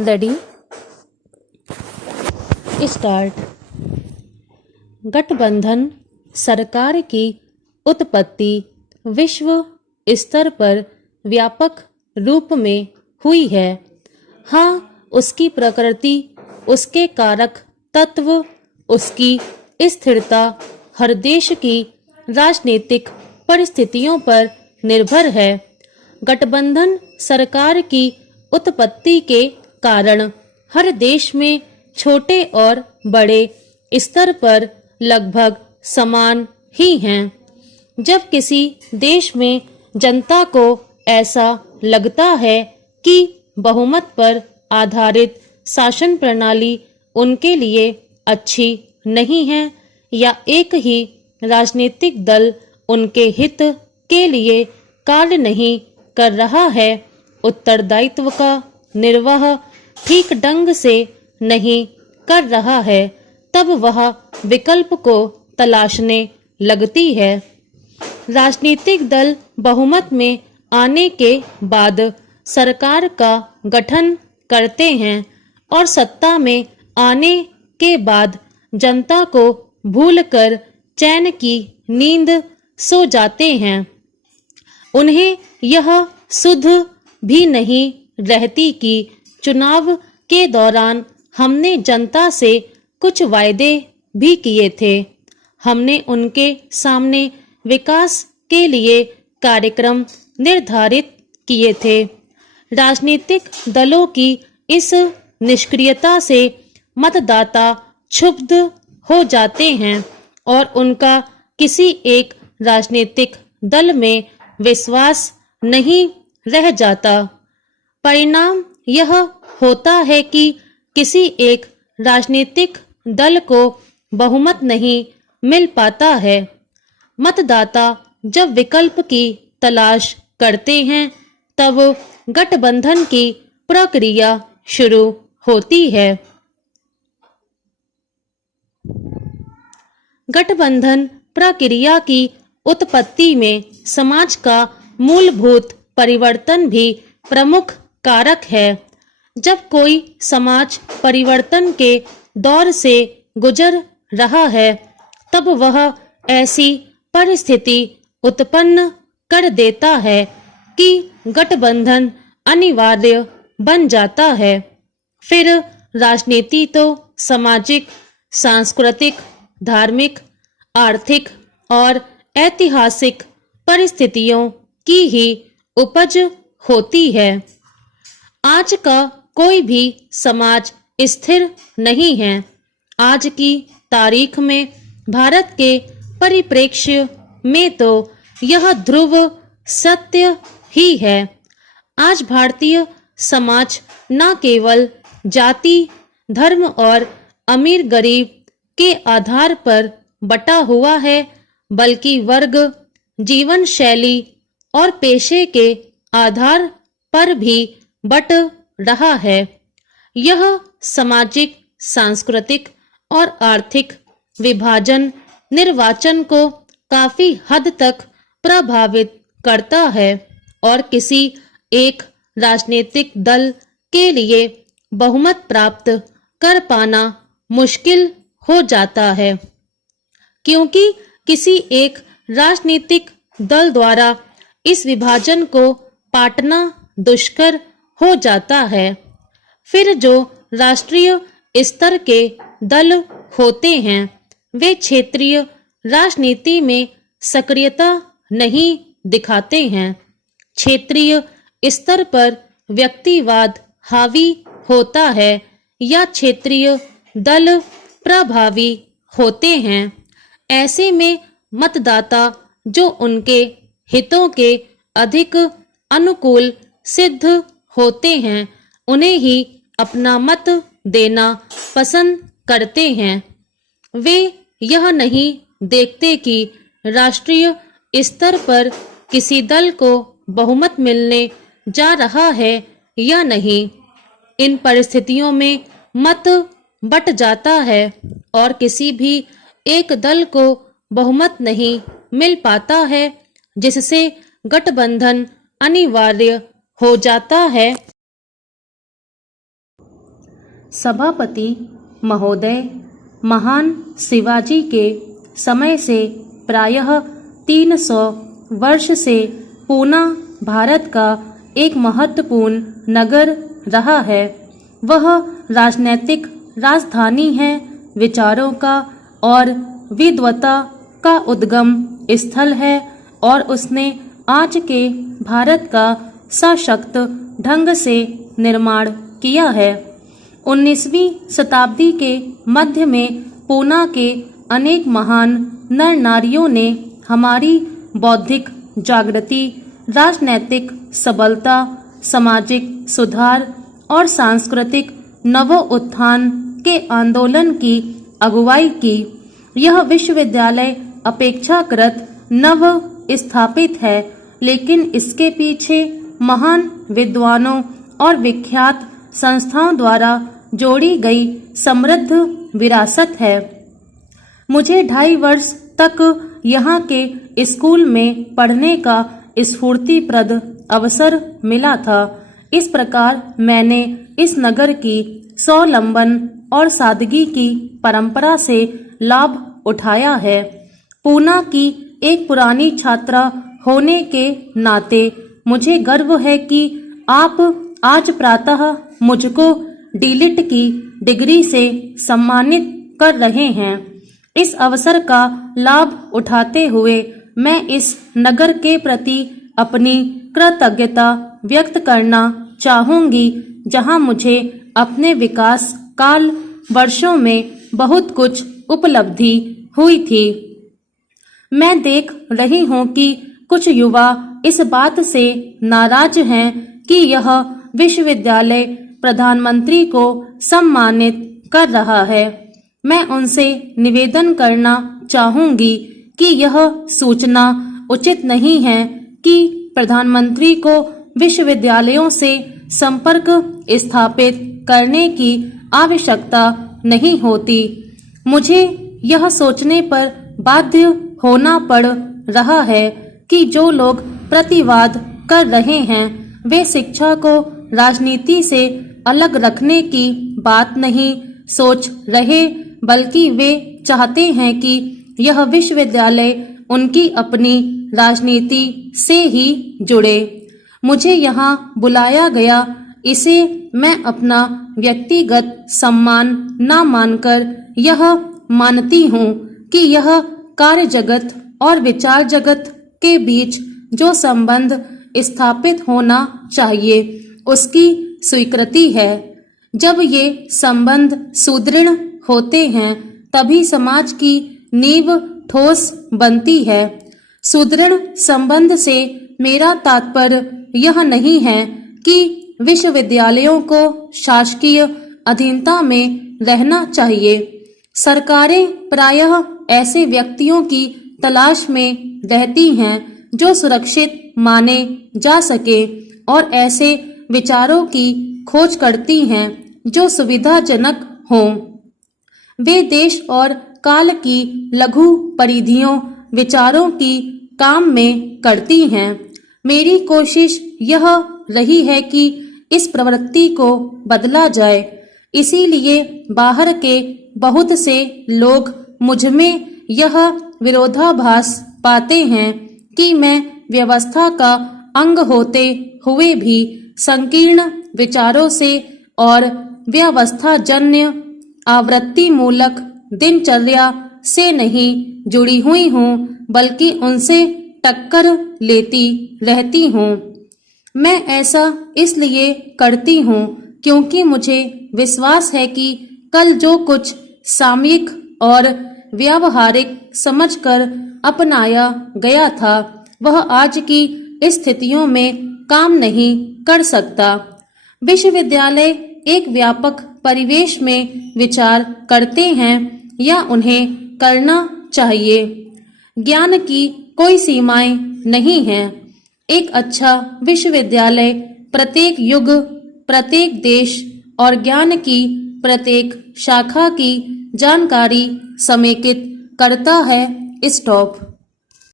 Ready start. गठबंधन सरकार की उत्पत्ति विश्व स्तर पर व्यापक रूप में हुई है। हाँ, उसकी प्रकृति, उसके कारक तत्व, उसकी स्थिरता हर देश की राजनीतिक परिस्थितियों पर निर्भर है। गठबंधन सरकार की उत्पत्ति के कारण हर देश में छोटे और बड़े स्तर पर लगभग समान ही हैं। जब किसी देश में जनता को ऐसा लगता है कि बहुमत पर आधारित शासन प्रणाली उनके लिए अच्छी नहीं है या एक ही राजनीतिक दल उनके हित के लिए कार्य नहीं कर रहा है, उत्तरदायित्व का निर्वाह ठीक ढंग से नहीं कर रहा है, तब वह विकल्प को तलाशने लगती है। राजनीतिक दल बहुमत में आने के बाद सरकार का गठन करते हैं और सत्ता में आने के बाद जनता को भूलकर चैन की नींद सो जाते हैं। उन्हें यह सुध भी नहीं रहती कि चुनाव के दौरान हमने जनता से कुछ वायदे भी किए थे। हमने उनके सामने विकास के लिए कार्यक्रम निर्धारित किए थे। राजनीतिक दलों की इस निष्क्रियता से मतदाता क्षुब्ध हो जाते हैं और उनका किसी एक राजनीतिक दल में विश्वास नहीं रह जाता। परिणाम यह होता है कि किसी एक राजनीतिक दल को बहुमत नहीं मिल पाता है। मतदाता जब विकल्प की तलाश करते हैं तब गठबंधन की प्रक्रिया शुरू होती है। गठबंधन प्रक्रिया की उत्पत्ति में समाज का मूलभूत परिवर्तन भी प्रमुख कारक है। जब कोई समाज परिवर्तन के दौर से गुजर रहा है तब वह ऐसी परिस्थिति उत्पन्न कर देता है कि गठबंधन अनिवार्य बन जाता है। फिर राजनीति तो सामाजिक, सांस्कृतिक, धार्मिक, आर्थिक और ऐतिहासिक परिस्थितियों की ही उपज होती है। आज का कोई भी समाज स्थिर नहीं है। आज की तारीख में भारत के परिप्रेक्ष्य में तो यह ध्रुव सत्य ही है। आज भारतीय समाज न केवल जाति, धर्म और अमीर गरीब के आधार पर बटा हुआ है, बल्कि वर्ग, जीवन शैली और पेशे के आधार पर भी बट रहा है। यह सामाजिक, सांस्कृतिक और आर्थिक विभाजन निर्वाचन को काफी हद तक प्रभावित करता है और किसी एक राजनीतिक दल के लिए बहुमत प्राप्त कर पाना मुश्किल हो जाता है, क्योंकि किसी एक राजनीतिक दल द्वारा इस विभाजन को पाटना दुष्कर हो जाता है। फिर जो राष्ट्रीय स्तर के दल होते हैं वे क्षेत्रीय राजनीति में सक्रियता नहीं दिखाते हैं। क्षेत्रीय स्तर पर व्यक्तिवाद हावी होता है या क्षेत्रीय दल प्रभावी होते हैं। ऐसे में मतदाता जो उनके हितों के अधिक अनुकूल सिद्ध होते हैं उन्हें ही अपना मत देना पसंद करते हैं। वे यह नहीं देखते कि राष्ट्रीय स्तर पर किसी दल को बहुमत मिलने जा रहा है या नहीं। इन परिस्थितियों में मत बट जाता है और किसी भी एक दल को बहुमत नहीं मिल पाता है, जिससे गठबंधन अनिवार्य हो जाता है। सभापति महोदय महान शिवाजी के समय से प्रायः 300 वर्ष से पूना भारत का एक महत्वपूर्ण नगर रहा है। वह राजनैतिक राजधानी है, विचारों का और विद्वता का उद्गम स्थल है और उसने आज के भारत का सशक्त ढंग से निर्माण किया है। 19वीं शताब्दी के मध्य में पूना के अनेक महान नर नारियों ने हमारी बौद्धिक जागृति, राजनैतिक सबलता, सामाजिक सुधार और सांस्कृतिक नवोत्थान के आंदोलन की अगुवाई की। यह विश्वविद्यालय अपेक्षाकृत नव स्थापित है, लेकिन इसके पीछे महान विद्वानों और विख्यात संस्थाओं द्वारा जोड़ी गई समृद्ध विरासत है। मुझे 2.5 वर्ष तक यहाँ के स्कूल में पढ़ने का स्फूर्तिप्रद अवसर मिला था। इस प्रकार मैंने इस नगर की स्वावलंबन और सादगी की परंपरा से लाभ उठाया है। पूना की एक पुरानी छात्रा होने के नाते मुझे गर्व है कि आप आज प्रातः मुझको डीलिट की डिग्री से सम्मानित कर रहे हैं। इस अवसर का लाभ उठाते हुए मैं इस नगर के प्रति अपनी कृतज्ञता व्यक्त करना चाहूंगी, जहां मुझे अपने विकास काल वर्षों में बहुत कुछ उपलब्धि हुई थी। मैं देख रही हूं कि कुछ युवा इस बात से नाराज हैं कि यह विश्वविद्यालय प्रधानमंत्री को सम्मानित कर रहा है। मैं उनसे निवेदन करना चाहूंगी कि यह सूचना उचित नहीं है कि प्रधानमंत्री को विश्वविद्यालयों से संपर्क स्थापित करने की आवश्यकता नहीं होती। मुझे यह सोचने पर बाध्य होना पड़ रहा है कि जो लोग प्रतिवाद कर रहे हैं वे शिक्षा को राजनीति से अलग रखने की बात नहीं सोच रहे, बल्कि वे चाहते हैं कि यह विश्वविद्यालय उनकी अपनी राजनीति से ही जुड़े। मुझे यहाँ बुलाया गया, इसे मैं अपना व्यक्तिगत सम्मान न मानकर यह मानती हूँ कि यह कार्य जगत और विचार जगत के बीच जो संबंध स्थापित होना चाहिए उसकी स्वीकृति है। जब ये संबंध सुदृढ़ होते हैं तभी समाज की नींव ठोस बनती है। सुदृढ़ संबंध से मेरा तात्पर्य यह नहीं है कि विश्वविद्यालयों को शासकीय अधीनता में रहना चाहिए। सरकारें प्रायः ऐसे व्यक्तियों की तलाश में रहती हैं जो सुरक्षित माने जा सके और ऐसे विचारों की खोज करती हैं जो सुविधाजनक हों। वे देश और काल की लघु परिधियों विचारों की काम में करती हैं। मेरी कोशिश यह रही है कि इस प्रवृत्ति को बदला जाए। इसीलिए बाहर के बहुत से लोग मुझमें यह विरोधाभास पाते हैं कि मैं व्यवस्था का अंग होते हुए भी संकीर्ण विचारों से और व्यवस्थाजन्य आवृत्ति मूलक दिनचर्या से नहीं जुड़ी हुई हूँ, बल्कि उनसे टक्कर लेती रहती हूँ। मैं ऐसा इसलिए करती हूँ क्योंकि मुझे विश्वास है कि कल जो कुछ सामयिक और व्यावहारिक समझकर अपनाया गया था वह आज की स्थितियों में काम नहीं कर सकता। विश्वविद्यालय एक व्यापक परिवेश में विचार करते हैं या उन्हें करना चाहिए। ज्ञान की कोई सीमाएं नहीं हैं। एक अच्छा विश्वविद्यालय प्रत्येक युग, प्रत्येक देश और ज्ञान की प्रत्येक शाखा की जानकारी समेकित करता है। स्टॉप।